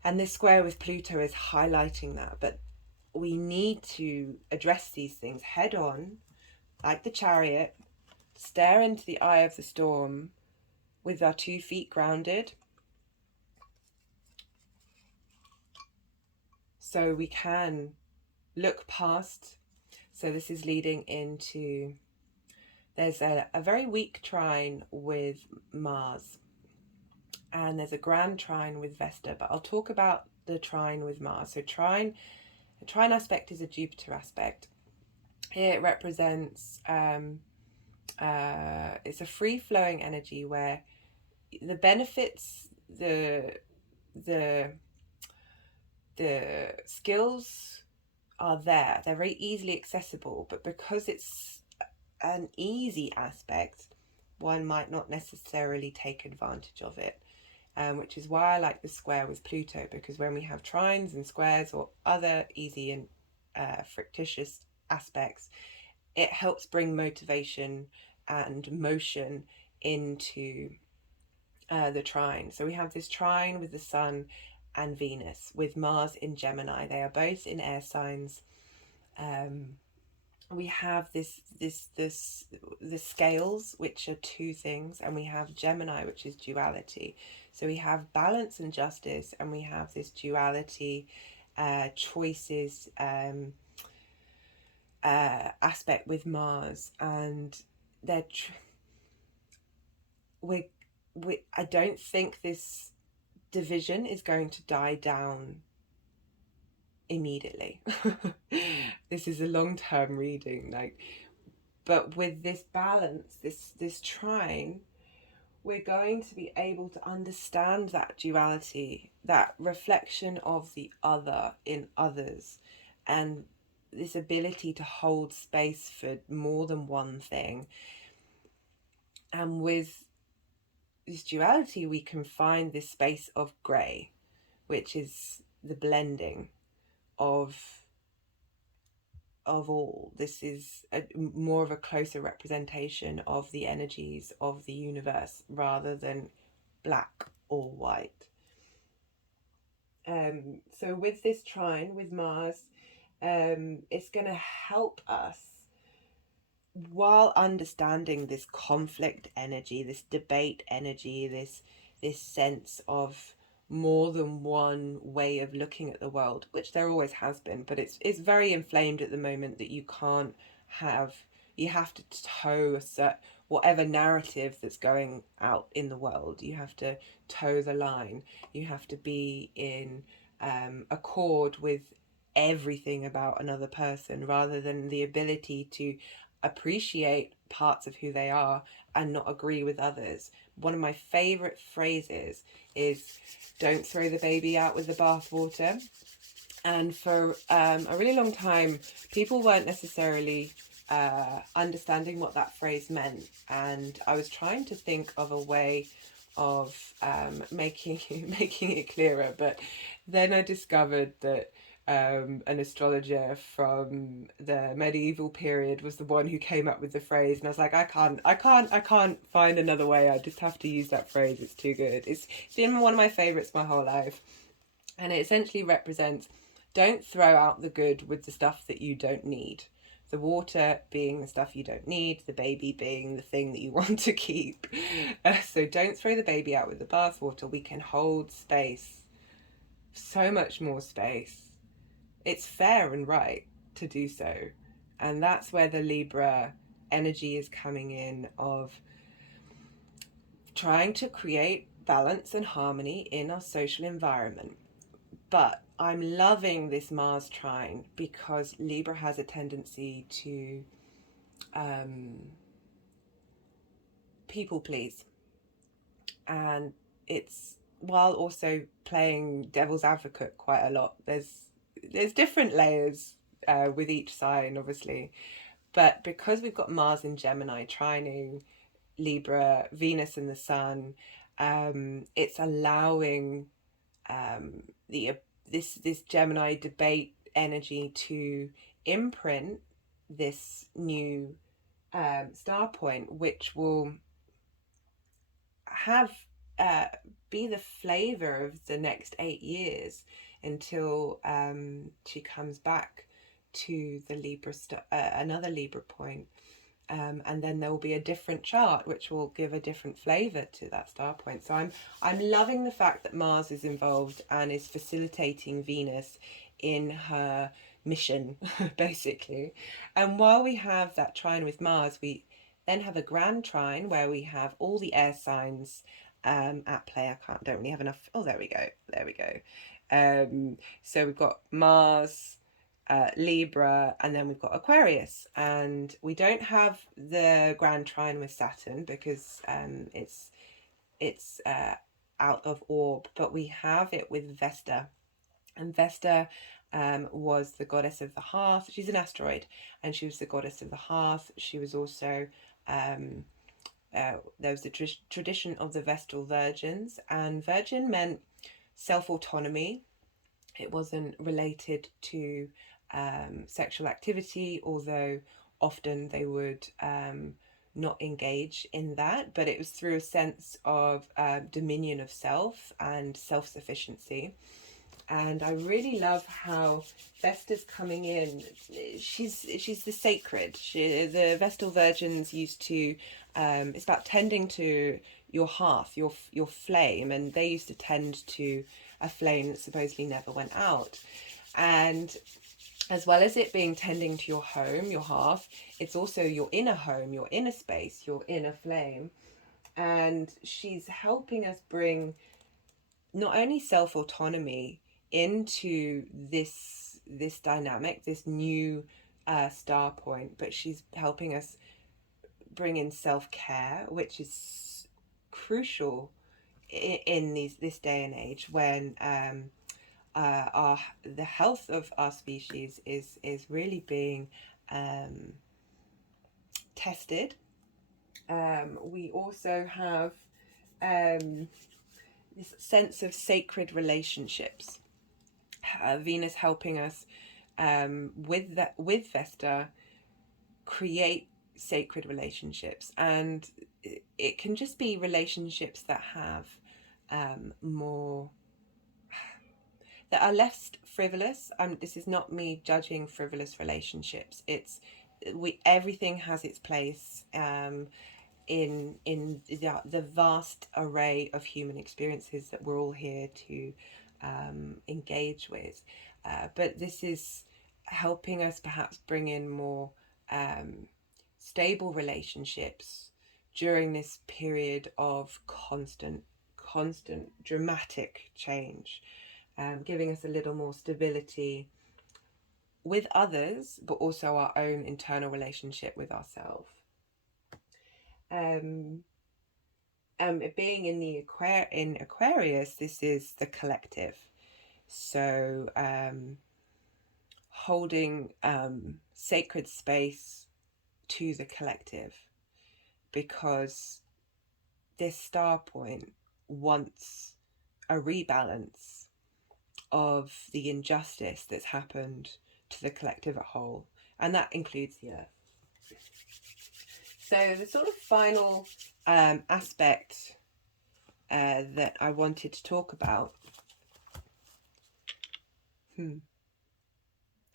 And this square with Pluto is highlighting that. But we need to address these things head on, like the Chariot, stare into the eye of the storm with our 2 feet grounded, so we can look past. So this is leading into, there's a very weak trine with Mars, and there's a grand trine with Vesta, but I'll talk about the trine with Mars. So the trine aspect is a Jupiter aspect. Here it represents, it's a free-flowing energy where the benefits, the skills are there. They're very easily accessible, but because it's an easy aspect, one might not necessarily take advantage of it, which is why I like the square with Pluto, because when we have trines and squares or other easy and fictitious aspects, it helps bring motivation and motion into the trine. So we have this trine with the Sun and Venus, with Mars in Gemini. They are both in air signs, we have the scales, which are two things, and we have Gemini, which is duality. So we have balance and justice, and we have this duality, choices, aspect with Mars, and they're we I don't think this division is going to die down immediately. This is a long-term reading, like, but with this balance, this trine, we're going to be able to understand that duality, that reflection of the other in others, and this ability to hold space for more than one thing. And with this duality, we can find this space of grey, which is the blending of all. This is more of a closer representation of the energies of the universe rather than black or white. So with this trine with Mars, it's going to help us, while understanding this conflict energy, this debate energy, this sense of more than one way of looking at the world, which there always has been, but it's very inflamed at the moment, that you can't have, you have to toe whatever narrative that's going out in the world. You have to toe the line. You have to be in accord with everything about another person, rather than the ability to appreciate parts of who they are and not agree with others. One of my favorite phrases is, don't throw the baby out with the bathwater. And for a really long time, people weren't necessarily understanding what that phrase meant. And I was trying to think of a way of making it clearer. But then I discovered that an astrologer from the medieval period was the one who came up with the phrase, and I was like, I can't find another way. I just have to use that phrase. It's too good. It's been one of my favorites my whole life, and it essentially represents, don't throw out the good with the stuff that you don't need. The water being the stuff you don't need, the baby being the thing that you want to keep. So don't throw the baby out with the bathwater. We can hold space, so much more space. It's fair and right to do so. And that's where the Libra energy is coming in, of trying to create balance and harmony in our social environment. But I'm loving this Mars trine, because Libra has a tendency to people please. And it's, while also playing devil's advocate quite a lot. There's different layers with each sign, obviously. But because we've got Mars in Gemini trining Libra, Venus and the Sun, it's allowing this Gemini debate energy to imprint this new star point, which will have be the flavor of the next 8 years, until she comes back to the Libra another Libra point. And then there will be a different chart which will give a different flavor to that star point. So I'm loving the fact that Mars is involved and is facilitating Venus in her mission, basically. And while we have that trine with Mars, we then have a grand trine where we have all the air signs at play. Don't really have enough. Oh, there we go. So we've got Mars, Libra, and then we've got Aquarius, and we don't have the grand trine with Saturn because it's out of orb, but we have it with Vesta. And Vesta was the goddess of the hearth. She's an asteroid, and she was the goddess of the hearth. She was also there was a tradition of the Vestal virgins, and virgin meant self-autonomy. It wasn't related to sexual activity, although often they would not engage in that, but it was through a sense of dominion of self and self-sufficiency. And I really love how Vesta's coming in. She's the sacred. The Vestal Virgins used to, it's about tending to your hearth, your flame, and they used to tend to a flame that supposedly never went out. And as well as it being tending to your home, your hearth, it's also your inner home, your inner space, your inner flame. And she's helping us bring not only self-autonomy into this dynamic, this new star point, but she's helping us bring in self-care, which is crucial in this day and age when the health of our species is really being tested. We also have this sense of sacred relationships. Venus helping us with Vesta create sacred relationships, and it can just be relationships that have more, that are less frivolous. This is not me judging frivolous relationships. Everything has its place in the vast array of human experiences that we're all here to engage with. But this is helping us perhaps bring in more stable relationships during this period of constant dramatic change, giving us a little more stability with others, but also our own internal relationship with ourselves. Being in Aquarius, this is the collective. So holding sacred space to the collective, because this star point wants a rebalance of the injustice that's happened to the collective at whole, and that includes the earth. So the sort of final aspect that I wanted to talk about.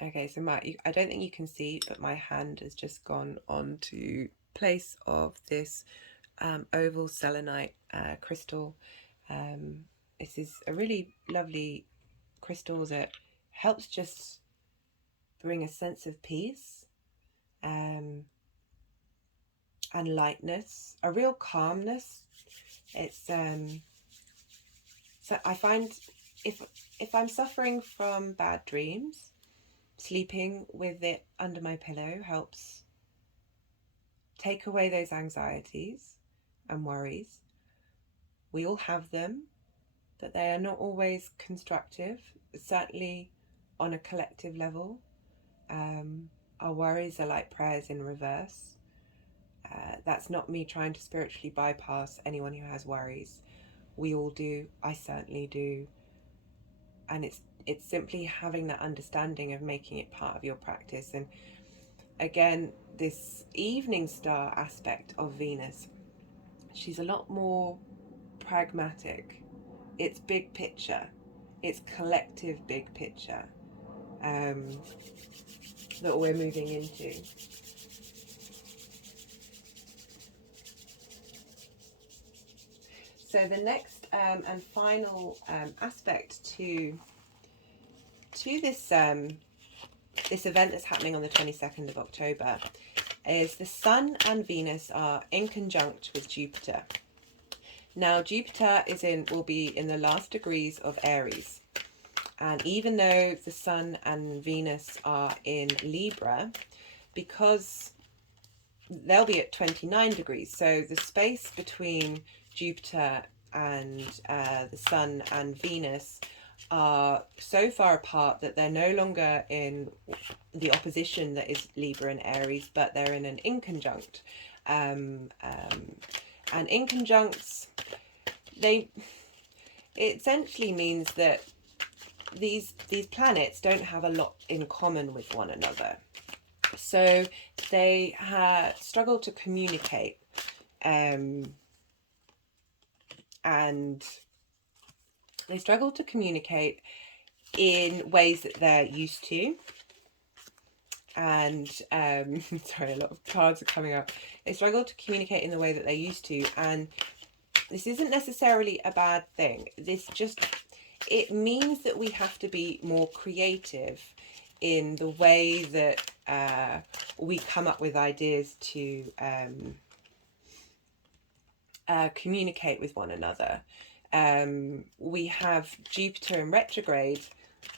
Okay, so I don't think you can see, but my hand has just gone on to place of this oval selenite crystal. This is a really lovely crystal that helps just bring a sense of peace and lightness, a real calmness. It's so I find if I'm suffering from bad dreams, sleeping with it under my pillow helps take away those anxieties and worries. We all have them, but they are not always constructive, certainly on a collective level. Our worries are like prayers in reverse. That's not me trying to spiritually bypass anyone who has worries. We all do. I certainly do. And it's simply having that understanding of making it part of your practice. And again, this evening star aspect of Venus, she's a lot more pragmatic. It's big picture. It's collective big picture that we're moving into. So the next and final aspect to this this event that's happening on the 22nd of October is the Sun and Venus are in conjunct with Jupiter. Now Jupiter will be in the last degrees of Aries, and even though the Sun and Venus are in Libra, because they'll be at 29 degrees, so the space between Jupiter and the Sun and Venus are so far apart that they're no longer in the opposition that is Libra and Aries, but they're in an inconjunct. And inconjuncts, it essentially means that these planets don't have a lot in common with one another. So they struggle to communicate, and they struggle to communicate in ways that they're used to. And sorry, a lot of cards are coming up. They struggle to communicate in the way that they're used to, and this isn't necessarily a bad thing. It means that we have to be more creative in the way that we come up with ideas to communicate with one another. We have Jupiter in retrograde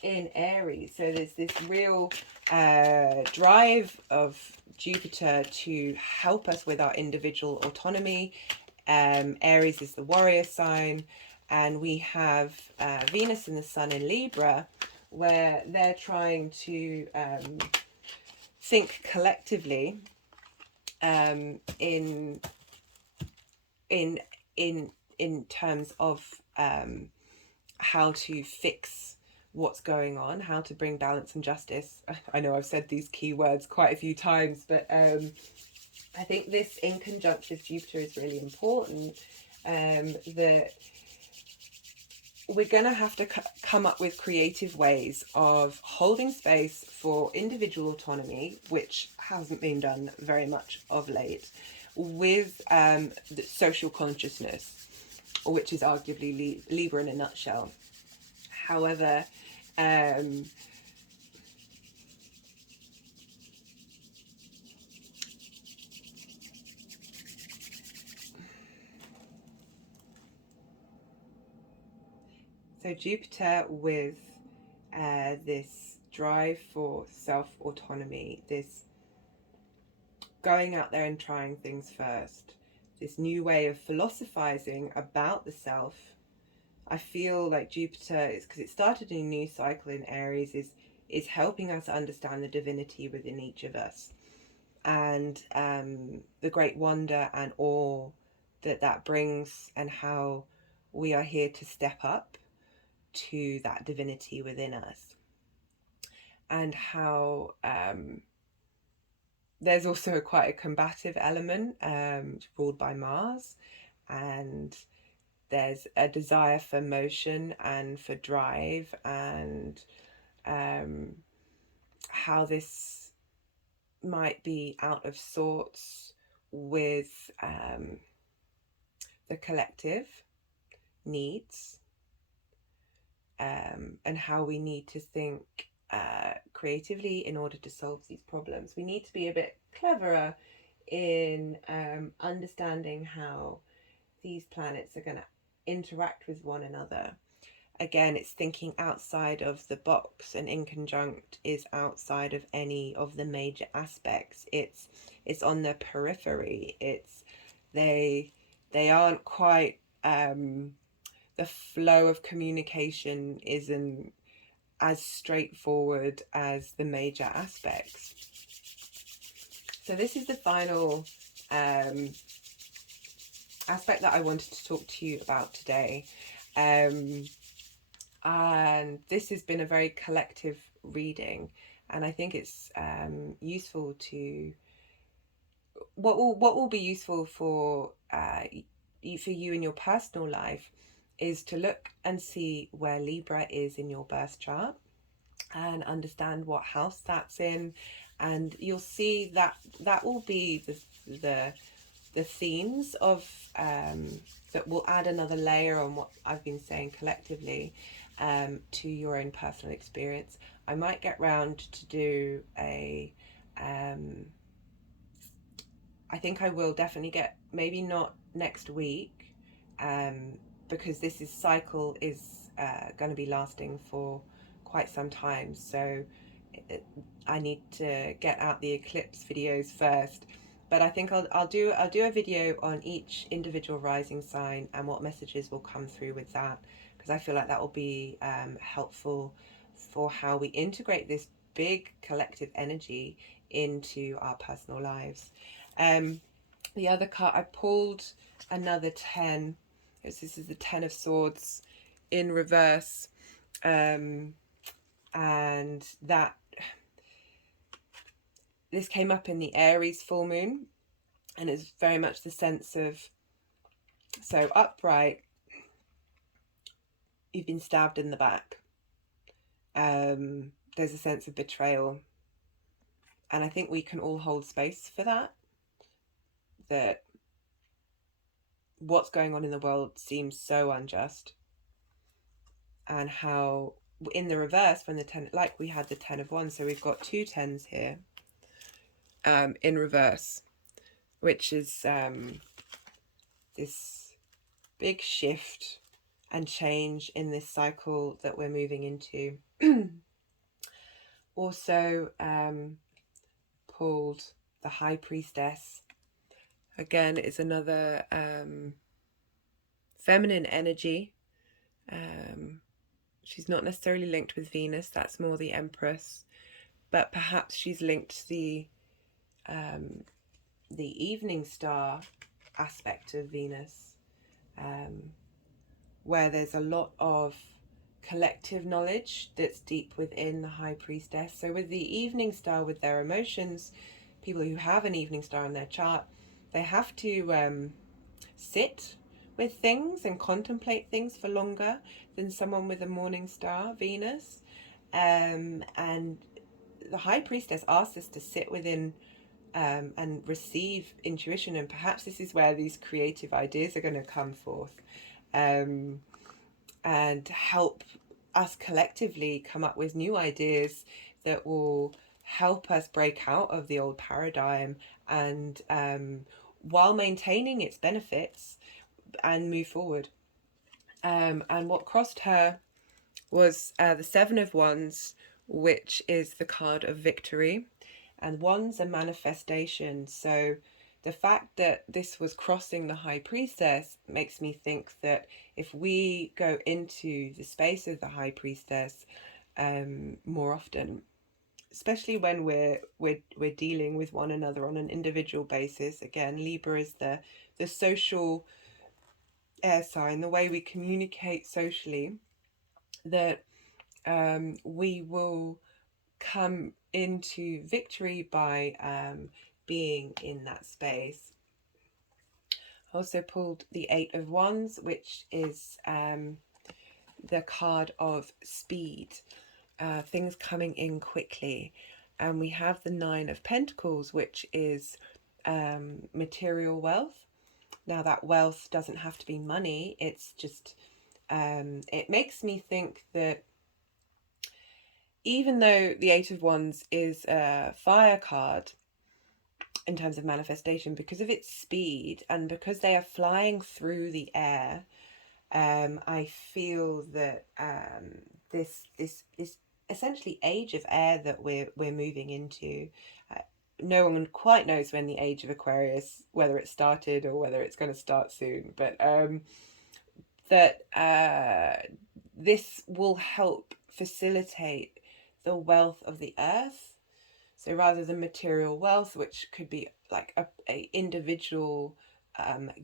in Aries, so there's this real drive of Jupiter to help us with our individual autonomy. Aries is the warrior sign, and we have Venus and the Sun in Libra, where they're trying to think collectively in terms of how to fix what's going on, how to bring balance and justice. I know I've said these key words quite a few times, but I think this inconjunct with Jupiter is really important. That we're going to have to come up with creative ways of holding space for individual autonomy, which hasn't been done very much of late, with the social consciousness, which is arguably Libra in a nutshell. However, so Jupiter with this drive for self-autonomy, this going out there and trying things first, this new way of philosophizing about the self. I feel like Jupiter is, because it started a new cycle in Aries, is helping us understand the divinity within each of us, and the great wonder and awe that brings, and how we are here to step up to that divinity within us, and how there's also quite a combative element ruled by Mars, and there's a desire for motion and for drive, and how this might be out of sorts with the collective needs, and how we need to think creatively in order to solve these problems. We need to be a bit cleverer in understanding how these planets are going to interact with one another. Again, it's thinking outside of the box, and inconjunct is outside of any of the major aspects. It's on the periphery. They aren't quite the flow of communication isn't as straightforward as the major aspects. So this is the final aspect that I wanted to talk to you about today. And this has been a very collective reading, and I think it's useful to what will be useful for you in your personal life is to look and see where Libra is in your birth chart and understand what house that's in, and you'll see that will be the themes of that will add another layer on what I've been saying collectively to your own personal experience. I might get round to do a I think I will definitely get, maybe not next week, because this cycle is going to be lasting for quite some time, so I need to get out the eclipse videos first. But I think I'll do a video on each individual rising sign and what messages will come through with that, because I feel like that will be helpful for how we integrate this big collective energy into our personal lives. The other card I pulled, another 10. This is the 10 of Swords in reverse, and that this came up in the Aries full moon, and it's very much the sense of, so upright, you've been stabbed in the back, There's a sense of betrayal. And I think we can all hold space for that. That what's going on in the world seems so unjust. And how in the reverse, when the 10, like we had the 10 of wands, so we've got 2 10s here in reverse, which is this big shift and change in this cycle that we're moving into. Also pulled the High Priestess. Again, it's another feminine energy. She's not necessarily linked with Venus, that's more the Empress, but perhaps she's linked to the evening star aspect of Venus, where there's a lot of collective knowledge that's deep within the High Priestess. So with the evening star, with their emotions, people who have an evening star in their chart, they have to sit with things and contemplate things for longer than someone with a morning star, Venus. And the High Priestess asks us to sit within and receive intuition, and perhaps this is where these creative ideas are going to come forth, and help us collectively come up with new ideas that will help us break out of the old paradigm, and while maintaining its benefits, and move forward. And what crossed her was the 7 of Wands, which is the card of victory. And wands are manifestation. So the fact that this was crossing the High Priestess makes me think that if we go into the space of the High Priestess more often, especially when we're dealing with one another on an individual basis. Again, Libra is the social air sign, the way we communicate socially, that we will come into victory by being in that space. Also pulled the 8 of Wands, which is the card of speed, things coming in quickly. And we have the 9 of Pentacles, which is material wealth. Now that wealth doesn't have to be money, it's just, it makes me think that even though the 8 of Wands is a fire card in terms of manifestation, because of its speed and because they are flying through the air, I feel that this essentially age of air that we're moving into, no one quite knows when the age of Aquarius, whether it started or whether it's going to start soon, but that this will help facilitate the wealth of the earth. So rather than material wealth, which could be like a individual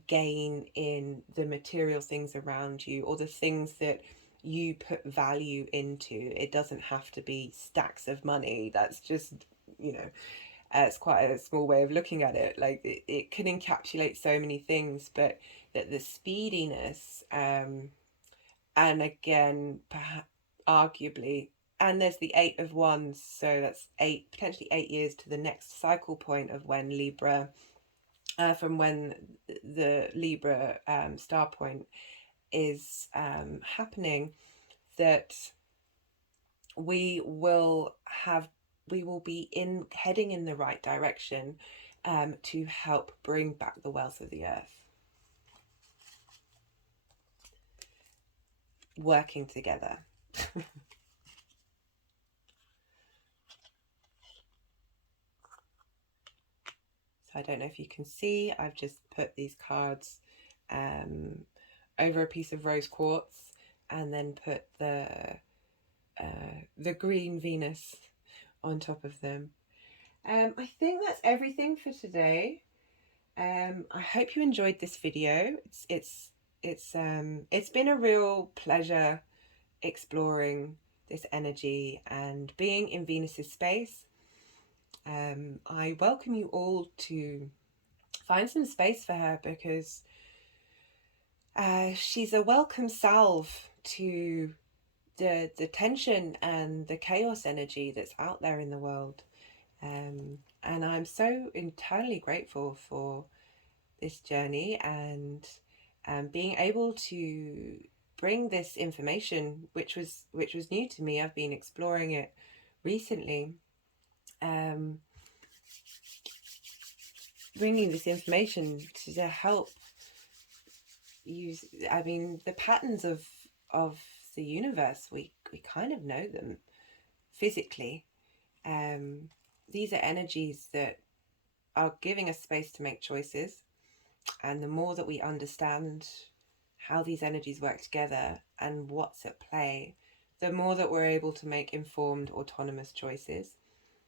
gain in the material things around you, or the things that you put value into, it doesn't have to be stacks of money. That's just, it's quite a small way of looking at it. Like it can encapsulate so many things, but that the speediness, and again, perhaps arguably, and there's the 8 of Wands, so that's potentially 8 years to the next cycle point of when Libra, from when the Libra Star Point is happening, that we will be heading in the right direction to help bring back the wealth of the earth. Working together. So I don't know if you can see, I've just put these cards over a piece of rose quartz, and then put the green Venus on top of them. I think that's everything for today. I hope you enjoyed this video. It's been a real pleasure exploring this energy and being in Venus's space. I welcome you all to find some space for her, because she's a welcome salve to the tension and the chaos energy that's out there in the world. And I'm so entirely grateful for this journey and being able to bring this information, which was new to me. I've been exploring it recently. Bringing this information to help use, I mean, the patterns of the universe, we kind of know them physically. These are energies that are giving us space to make choices, and the more that we understand how these energies work together and what's at play, the more that we're able to make informed, autonomous choices,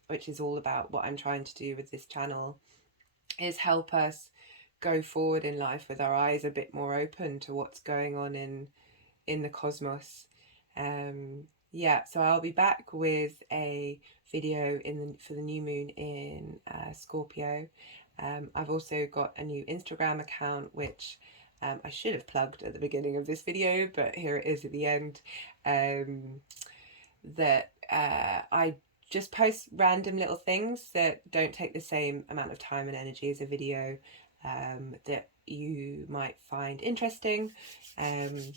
which is all about what I'm trying to do with this channel, is help us go forward in life with our eyes a bit more open to what's going on in the cosmos. Yeah, so I'll be back with a video for the new moon in Scorpio. I've also got a new Instagram account, which I should have plugged at the beginning of this video, but here it is at the end. That I just post random little things that don't take the same amount of time and energy as a video, that you might find interesting. And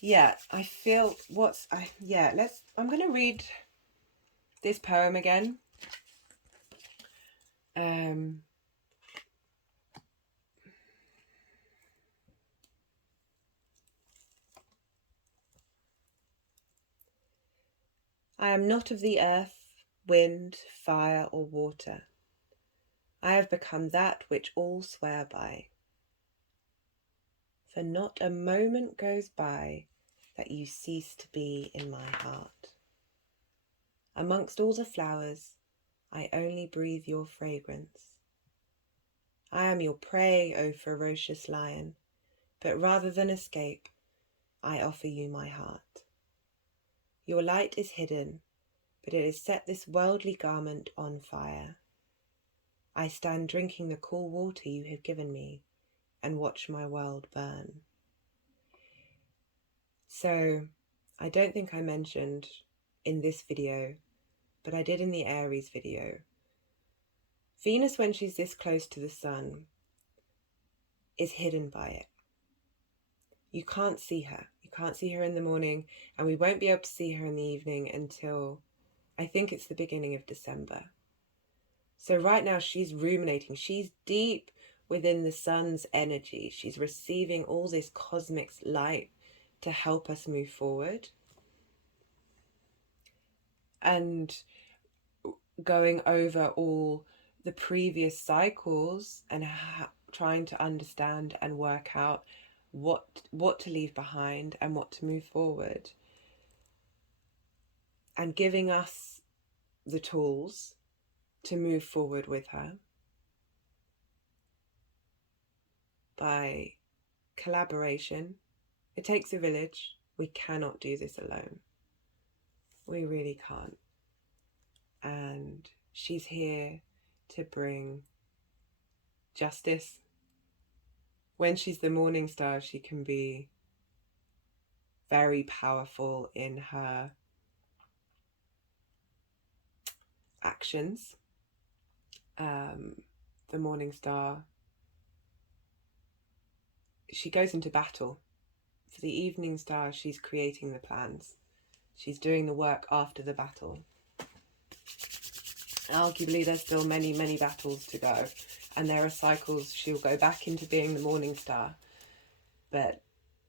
yeah, I feel I'm going to read this poem again. I am not of the earth, wind, fire, or water. I have become that which all swear by. For not a moment goes by that you cease to be in my heart. Amongst all the flowers, I only breathe your fragrance. I am your prey, O ferocious lion, but rather than escape, I offer you my heart. Your light is hidden, but it has set this worldly garment on fire. I stand drinking the cool water you have given me and watch my world burn. So, I don't think I mentioned in this video, but I did in the Aries video. Venus, when she's this close to the sun, is hidden by it. You can't see her. You can't see her in the morning, and we won't be able to see her in the evening until, I think it's the beginning of December. So right now she's ruminating. She's deep within the sun's energy. She's receiving all this cosmic light to help us move forward. And going over all the previous cycles and trying to understand and work out what to leave behind and what to move forward. And giving us the tools to move forward with her by collaboration. It takes a village. We cannot do this alone. We really can't. And she's here to bring justice. When she's the morning star, she can be very powerful in her actions. The morning star, she goes into battle. For the evening star, she's creating the plans. She's doing the work after the battle. Arguably, there's still many, many battles to go. And there are cycles she'll go back into being the morning star. But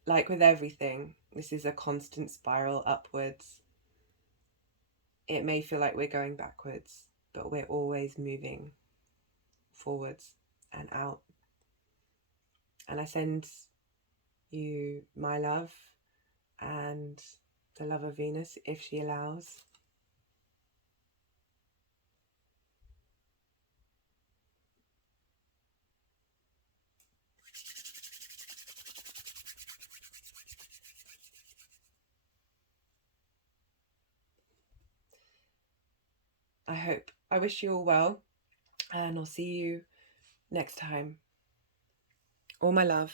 like with everything, this is a constant spiral upwards. It may feel like we're going backwards, but we're always moving forwards and out. And I send you my love and the love of Venus, if she allows. I wish you all well, and I'll see you next time. All my love.